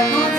Our